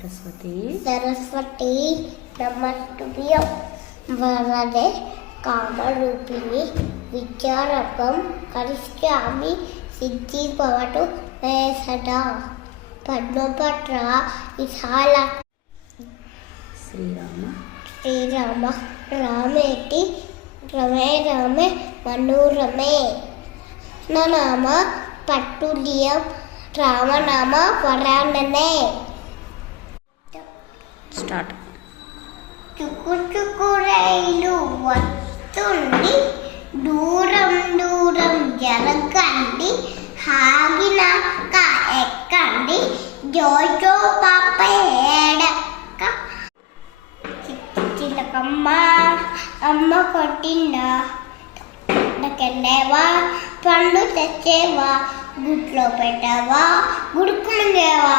सरस्वती नमस्तुभ्यं वरदे कामरूपिणी विद्यारम्भं करिष्यामि सिद्धिं भवतु मे सदा पद्मपत्र विशाला श्रीराम रामेति रमे रामे मनोरमे नाम पट्टुलियं रामनाम वरानने స్టార్ట్. చుక్కు చుక్కు రైలు వస్తుంది, దూరం దూరం జరగండి, ఆగినాక ఎక్కండి, జోజో పాప ఏడక్క. చిలకమ్మ అమ్మ కొట్టిందా, కెళ్ళేవా పండ్లు తెచ్చేవా, గుట్లో పెట్టావా, గుడుకులు లేవా.